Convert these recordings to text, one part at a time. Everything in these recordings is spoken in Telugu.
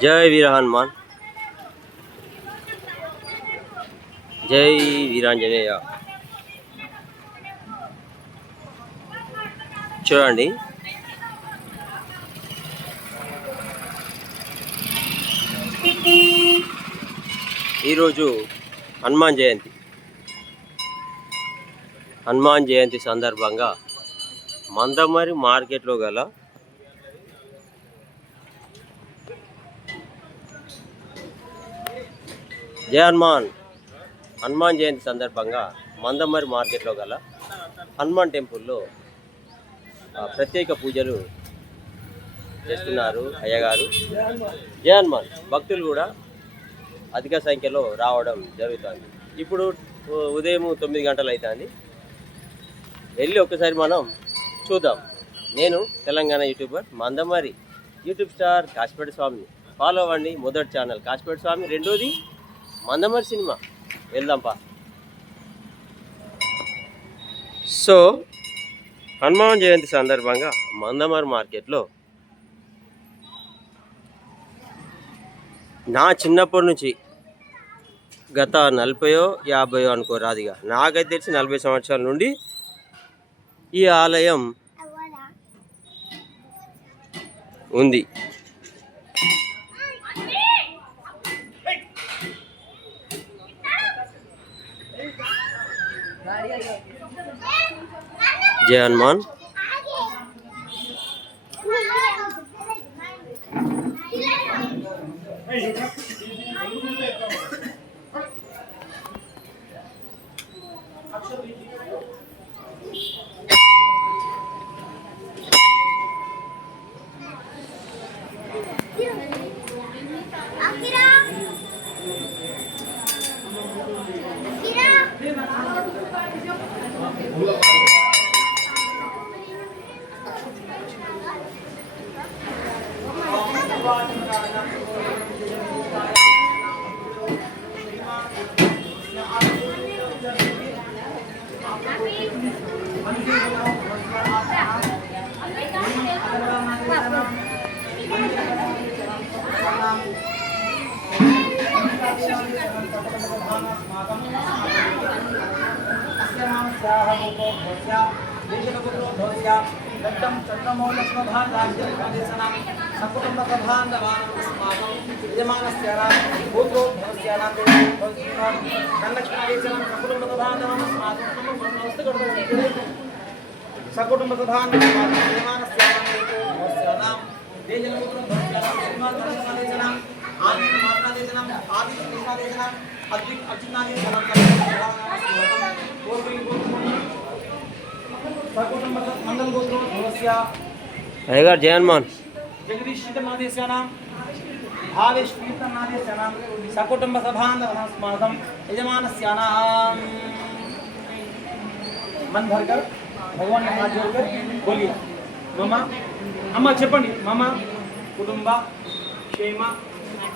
जय वीर हनुमान, जय వీరాంజనేయ. చూడండి, ఈరోజు హనుమాన్ జయంతి. హనుమాన్ జయంతి సందర్భంగా మందమరి మార్కెట్లో గల జయ హనుమాన్ హనుమాన్ జయంతి సందర్భంగా మందమరి మార్కెట్లో గల హనుమాన్ టెంపుల్లో ప్రత్యేక పూజలు చేస్తున్నారు అయ్యగారు. జయ హనుమాన్ భక్తులు కూడా అధిక సంఖ్యలో రావడం జరుగుతుంది. ఇప్పుడు ఉదయం 9 గంటలు అవుతుంది. వెళ్ళి ఒకసారి మనం చూద్దాం. నేను Telangana YouTuber Mandamarri YouTube star Kasipet స్వామిని ఫాలో అవ్వండి. మొదటి ఛానల్ కాశీపేట స్వామి, రెండోది మందమరి సినిమా. వెళ్దాంపా. సో హనుమాన్ జయంతి సందర్భంగా మందమరి మార్కెట్లో నా చిన్నప్పటి నుంచి గత 40-50 అనుకోరాదిగా, నాకైతే తెలిసి 40 సంవత్సరాల నుండి ఈ ఆలయం ఉంది. जय हनुमान. अय्यगार जय हनुमान. जगदीश नादेशानां भावेश कीर्तन नादेशानां सकुटुंब सभांधवस्माकं यजमानस्यानां मन भरकर भगवान ने हाथ जोड़कर बोलिए. मम अम्मा చెప్పండి. मम कुटुंब क्षेम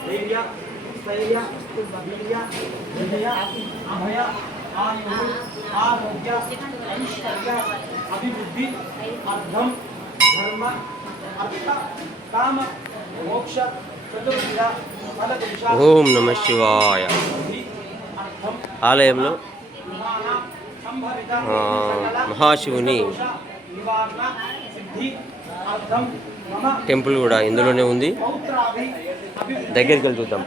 धैर्य स्थैर्य वीर्य विजय अभय आरोग्य ऐश्वर्य अभिवृद्धि अर्थम धर्म अर्थ काम मोक्ष चतुर्विध फलदेश. ఓం నమః శివాయ. ఆలయంలో మహాశివుని టెంపుల్ కూడా ఇందులోనే ఉంది. దగ్గరికి వెళ్ళి చూద్దాం.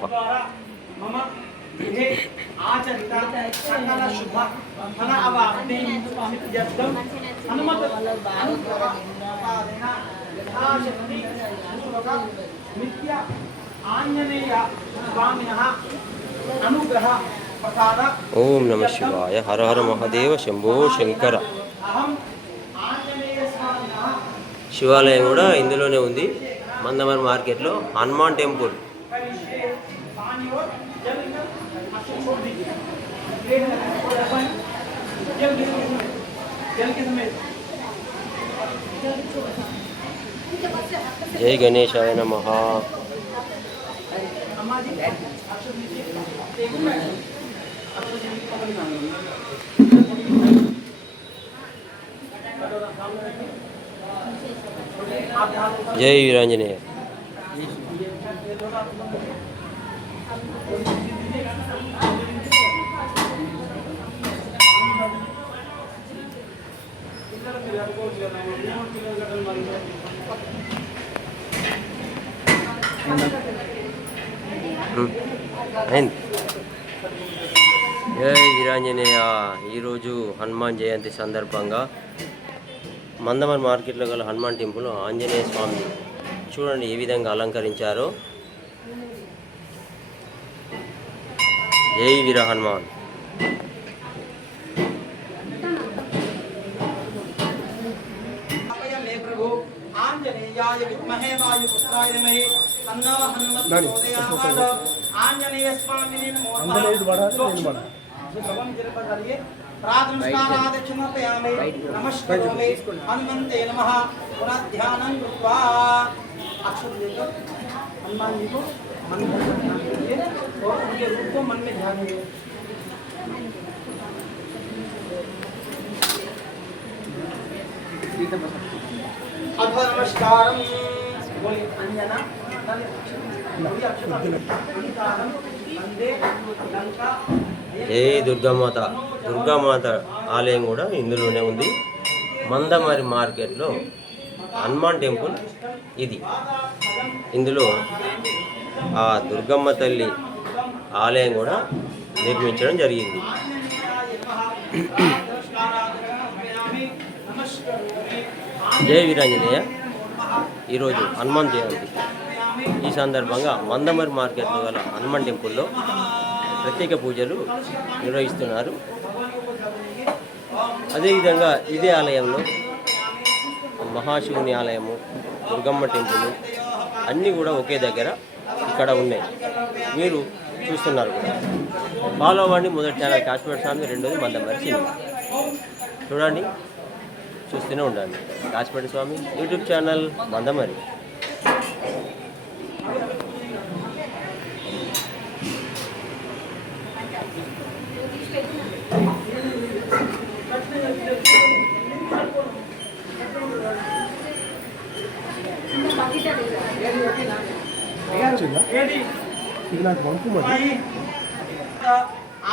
ఓం నమః శివాయ. హర హర మహాదేవ శంభో శంకర. శివాలయం కూడా ఇందులోనే ఉంది. మందమరి మార్కెట్లో హనుమాన్ టెంపుల్. जय गणेशाय नमः. जय वीरांजनेय. అయింది. జై వీరాంజనేయ. ఈరోజు హనుమాన్ జయంతి సందర్భంగా మందమరి మార్కెట్లో గల హనుమాన్ టెంపుల్ ఆంజనేయ స్వామి చూడండి ఏ విధంగా అలంకరించారో. జై వీర హనుమాన్. आंजनेयाय विद्महे वायुपुत्राय धीमहि तन्नो हनुमत् प्रचोदयात्। आंजनेय स्वामिने नमो नमः। शुभम जलपदारिये प्रातःनमस्कारादक्षिणपयामि नमस्करोमि हनुमन्ते नमः। पुनः ध्यानं कृत्वा अक्षर लेकर हनुमान जी को मन में ध्यान करिए और उनके रूप को मन में ध्यान करिए। अथ नमस्कारम बोलिए अंजना జై దుర్గామాత. దుర్గామాత ఆలయం కూడా ఇందులోనే ఉంది. మందమరి మార్కెట్లో హనుమాన్ టెంపుల్ ఇది. ఇందులో ఆ దుర్గమ్మ తల్లి ఆలయం కూడా నిర్మించడం జరిగింది. జై వీరాంజనేయ. ఈరోజు హనుమాన్ జయంతి. ఈ సందర్భంగా మందమరి మార్కెట్లో గల హనుమాన్ టెంపుల్లో ప్రత్యేక పూజలు నిర్వహిస్తున్నారు. అదేవిధంగా ఇదే ఆలయంలో మహాశివుని ఆలయము, దుర్గమ్మ టెంపుల్ అన్నీ కూడా ఒకే దగ్గర ఇక్కడ ఉన్నాయి. మీరు చూస్తున్నారు కూడా. ఫాలో అవ్వండి. మొదటి ఛానల్ కాశీపేట స్వామి, రెండోది మందమరి సినిమా. చూడండి, చూస్తూనే ఉండండి. కాశీపేట స్వామి యూట్యూబ్ ఛానల్ మందమరి.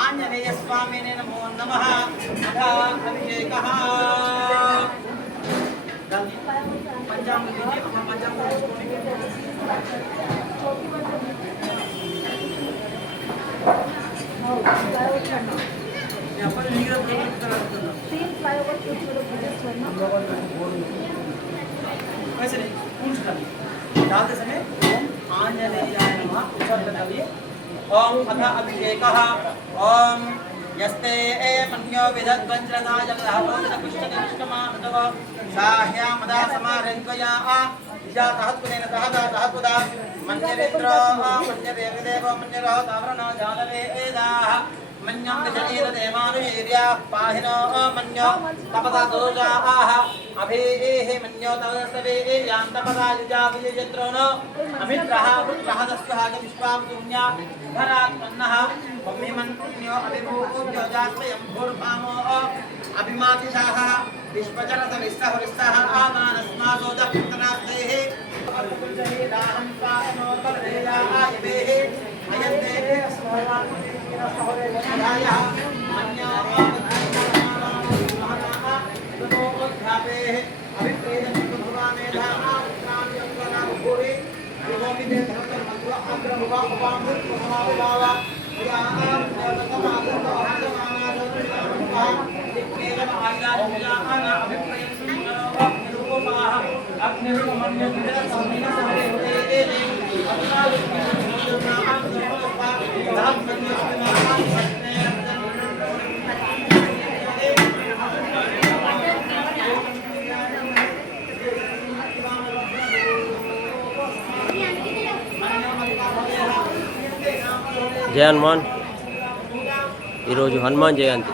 आंजनेय स्वामिने नमो नमः। अभिषेकः पंचामृत लीजिए, अपना पंचामृत वैसे नहीं पूछ करिए डालते समय ओम आंजनेयाय नमः उच्चारण करिए। ओम अथ अभिषेकः। ओम यस्ते मन्यो विदद्वज्रदाय जलधारोदकृष्णकृष्णमानतव साह्यामदा समारन्त्वया विजातहत्कुनेन सहदातहत्वदा मन्यरेन्द्र मन्यदेवदेव मन्यरः तावरणो जातवेदाः मन्यं विजनेन देवानुवीर्याः पाहिनो मन्यो तपदा दोषाः अभेः मन्यो तवस्तवे यां तपदा युजा विजयत्रोनो अमित्रः पुत्रः दस्वः विश्वावतुन्या धरात्मन्नः मम्मिमन्यो अभिभूभ्यो जास्वयं भूर्भामो अभिमातिशाः विश्वचरसविस्तः आमानस्मासो दक्षिणनास्तेः दाहं पावनो बलदेयायवेः अयन्ते स्मरामः मन्याः अभिप्रेत भगवानेधाः उत्क्रान्त्यङ्गना भूरि विभोमिते धर्मं मन्त्वा अग्रमुवा उपामुत् महाभावा याः देवतमादन्तः दिक्केन आयलाज्ञान अभिप्रेत सुमनो निरूपमाः अग्निरुमन्यते समिनसहरे జై హనుమాన్. ఈరోజు హనుమాన్ జయంతి.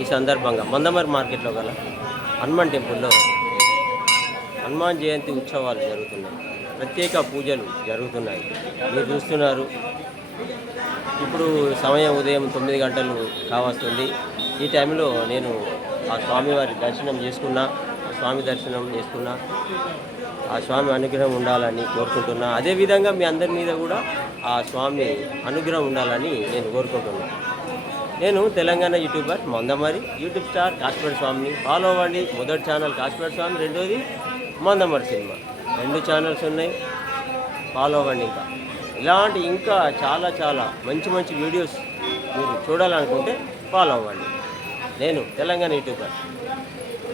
ఈ సందర్భంగా మందమరి మార్కెట్లో గల హనుమాన్ టెంపుల్లో హనుమాన్ జయంతి ఉత్సవాలు జరుగుతున్నాయి. ప్రత్యేక పూజలు జరుగుతున్నాయి. మీరు చూస్తున్నారు. ఇప్పుడు సమయం ఉదయం 9 గంటలు కావస్తుంది. ఈ టైంలో నేను ఆ స్వామివారి దర్శనం చేసుకున్నా. స్వామి దర్శనం చేసుకున్నా. ఆ స్వామి అనుగ్రహం ఉండాలని కోరుకుంటున్నా. అదేవిధంగా మీ అందరి మీద కూడా ఆ స్వామి అనుగ్రహం ఉండాలని నేను కోరుకుంటున్నా. నేను Telangana YouTuber Mandamarri, YouTube star Kashmir స్వామిని ఫాలో అవ్వండి. మొదటి ఛానల్ కాశ్మీర్ స్వామి, రెండోది మందమరి సినిమా. 2 ఛానల్స్ ఉన్నాయి, ఫాలో అవ్వండి. ఇలాంటి ఇంకా చాలా మంచి మంచి వీడియోస్ మీరు చూడాలనుకుంటే ఫాలో అవ్వండి. నేను తెలంగాణ యూట్యూబర్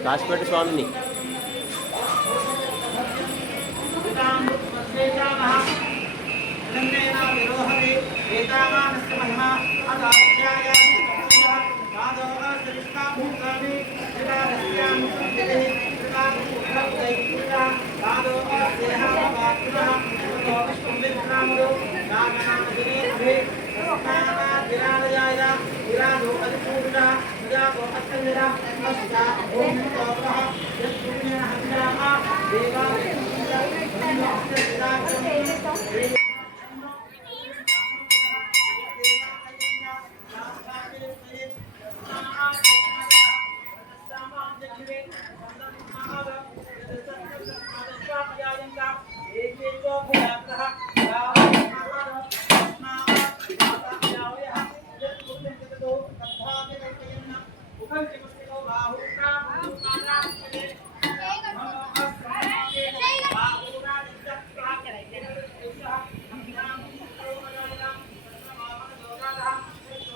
కాశ్మీర్ స్వామిని.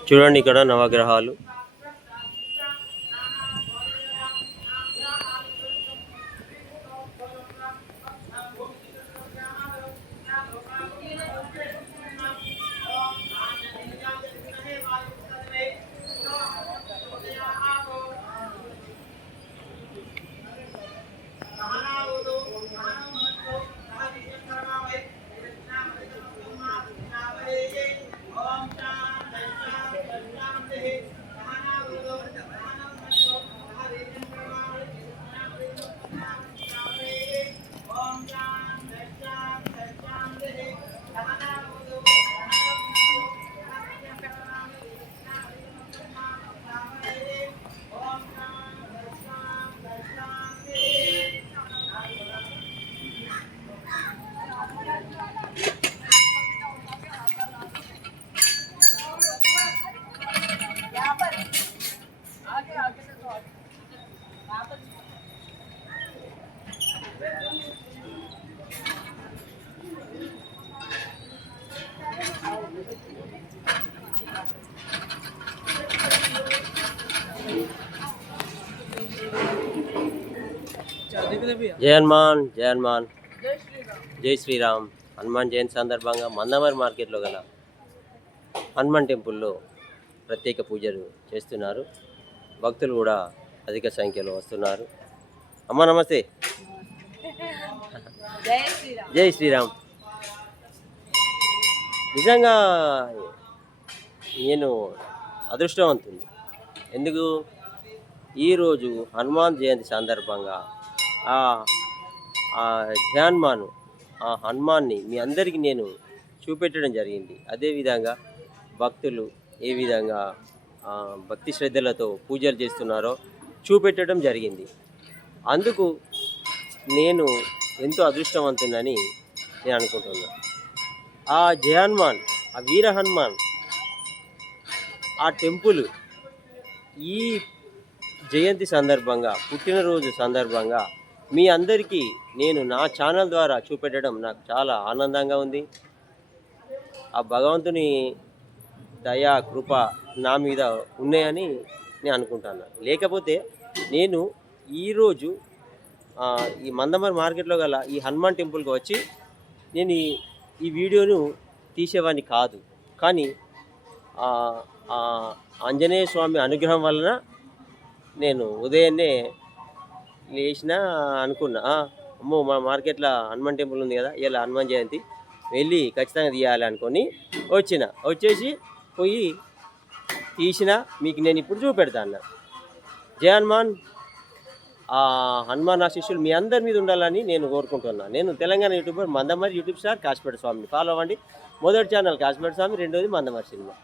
చూడండి ఇక్కడ నవగ్రహాలు. జై హనుమాన్, జై హనుమాన్, జై శ్రీరామ్. హనుమాన్ జయంతి సందర్భంగా మందమరి మార్కెట్లో గల హనుమాన్ టెంపుల్లో ప్రత్యేక పూజలు చేస్తున్నారు. భక్తులు కూడా అధిక సంఖ్యలో వస్తున్నారు. అమ్మ నమస్తే. జై శ్రీరామ్. నిజంగా నేను అదృష్టవంతుని. ఎందుకు? ఈరోజు హనుమాన్ జయంతి సందర్భంగా ఆ ధ్యాన్మాను, ఆ హనుమాన్ని మీ అందరికీ నేను చూపెట్టడం జరిగింది. అదేవిధంగా భక్తులు ఏ విధంగా భక్తి శ్రద్ధలతో పూజలు చేస్తున్నారో చూపెట్టడం జరిగింది. అందుకు నేను ఎంతో అదృష్టవంతునని నేను అనుకుంటున్నాను. ఆ జయ హనుమాన్, ఆ వీర హనుమాన్, ఆ టెంపుల్ ఈ జయంతి సందర్భంగా, పుట్టినరోజు సందర్భంగా మీ అందరికీ నేను నా ఛానల్ ద్వారా చూపెట్టడం నాకు చాలా ఆనందంగా ఉంది. ఆ భగవంతుని దయా కృప నా మీద ఉన్నాయని నేను అనుకుంటున్నాను. లేకపోతే నేను ఈరోజు ఈ మందమరి మార్కెట్లో గల ఈ హనుమాన్ టెంపుల్కి వచ్చి నేను ఈ వీడియోను తీసేవాడిని కాదు. కానీ ఆంజనేయ స్వామి అనుగ్రహం వలన నేను ఉదయాన్నే లేచిన అనుకున్నా, అమ్మో మా మార్కెట్లో హనుమాన్ టెంపుల్ ఉంది కదా, ఇలా హనుమాన్ జయంతి వెళ్ళి ఖచ్చితంగా తీయాలి అనుకొని వచ్చేసి పోయి తీసిన మీకు నేను ఇప్పుడు చూపెడతాను. జయ హనుమాన్. ఆ హనుమాన్ ఆశీస్సులు మీ అందరి మీద ఉండాలని నేను కోరుకుంటున్నాను. నేను Telangana YouTuber Mandamarri, YouTube star Kashmir స్వామిని ఫాలో అవ్వండి. మొదటి ఛానల్ కాశ్మీర్ స్వామి, రెండోది మందమరి సినిమా.